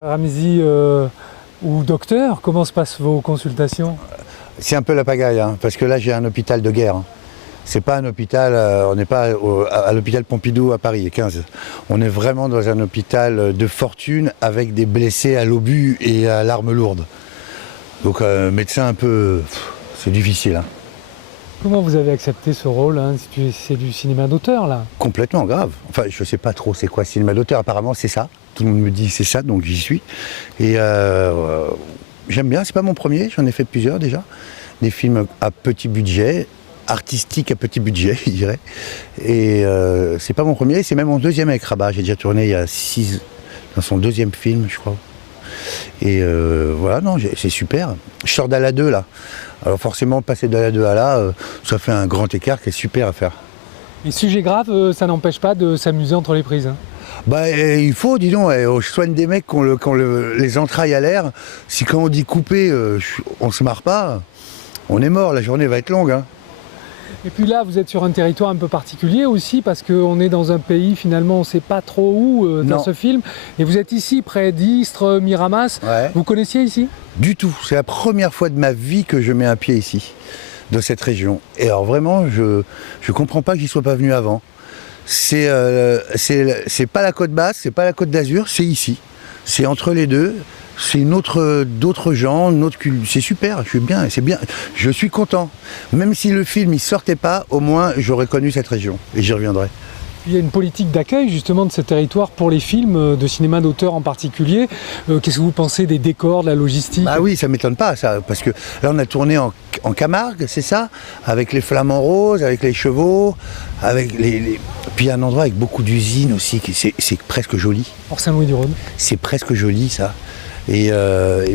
Ramzy ou docteur, comment se passent vos consultations? C'est un peu la pagaille, hein, parce que là j'ai un hôpital de guerre. C'est pas un hôpital, on n'est pas à l'hôpital Pompidou à Paris, 15. On est vraiment dans un hôpital de fortune avec des blessés à l'obus et à l'arme lourde. Donc médecin un peu, c'est difficile. Hein. Comment vous avez accepté ce rôle, hein? C'est du cinéma d'auteur là? Complètement grave. Enfin, je sais pas trop c'est quoi cinéma d'auteur, apparemment c'est ça. Tout le monde me dit c'est ça, donc j'y suis. Et j'aime bien, c'est pas mon premier, j'en ai fait plusieurs déjà. Des films à petit budget, artistiques à petit budget, je dirais. Et c'est pas mon premier, c'est même mon deuxième avec Rabat. J'ai déjà tourné il y a dans son deuxième film, je crois. Et voilà, non, c'est super. Je sors d'Ala 2 là. Alors forcément, passer d'Ala 2 à là, ça fait un grand écart qui est super à faire. Et sujet grave, ça n'empêche pas de s'amuser entre les prises, hein? Bah, il faut, dis donc, je soigne des mecs qui ont les entrailles à l'air. Si quand on dit couper, on se marre pas, on est mort, la journée va être longue. Hein. Et puis là, vous êtes sur un territoire un peu particulier aussi, parce qu'on est dans un pays, finalement, on ne sait pas trop où dans ce film. Et vous êtes ici, près d'Istres, Miramas. Ouais. Vous connaissiez ici? Du tout. C'est la première fois de ma vie que je mets un pied ici, dans cette région. Et alors vraiment, je comprends pas que j'y sois pas venu avant. C'est pas la côte basse, c'est pas la côte d'Azur, c'est ici. C'est entre les deux. C'est d'autres gens, c'est super, je suis bien, c'est bien, je suis content. Même si le film il sortait pas, au moins j'aurais connu cette région et j'y reviendrai. Il y a une politique d'accueil justement de ce territoire pour les films de cinéma d'auteur en particulier. Qu'est-ce que vous pensez des décors, de la logistique? Ah oui, ça m'étonne pas ça, parce que là on a tourné en Camargue, c'est ça, avec les flamants roses, avec les chevaux, avec puis il y a un endroit avec beaucoup d'usines aussi, c'est presque joli. Port Saint-Louis-du-Rhône. C'est presque joli ça. Et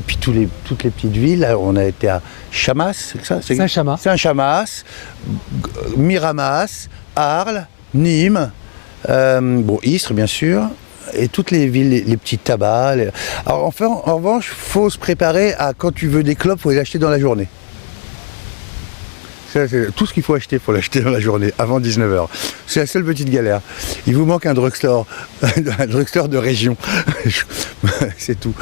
puis toutes les petites villes, là, on a été à Chamas, c'est ça? Saint-Chamas. Saint-Chamas, Miramas, Arles, Nîmes, Istres bien sûr, et toutes les villes, les petits tabacs. Alors enfin, en revanche, il faut se préparer à quand tu veux des clopes, il faut les acheter dans la journée. Tout ce qu'il faut acheter, il faut l'acheter dans la journée, avant 19h. C'est la seule petite galère. Il vous manque un drugstore de région. C'est tout.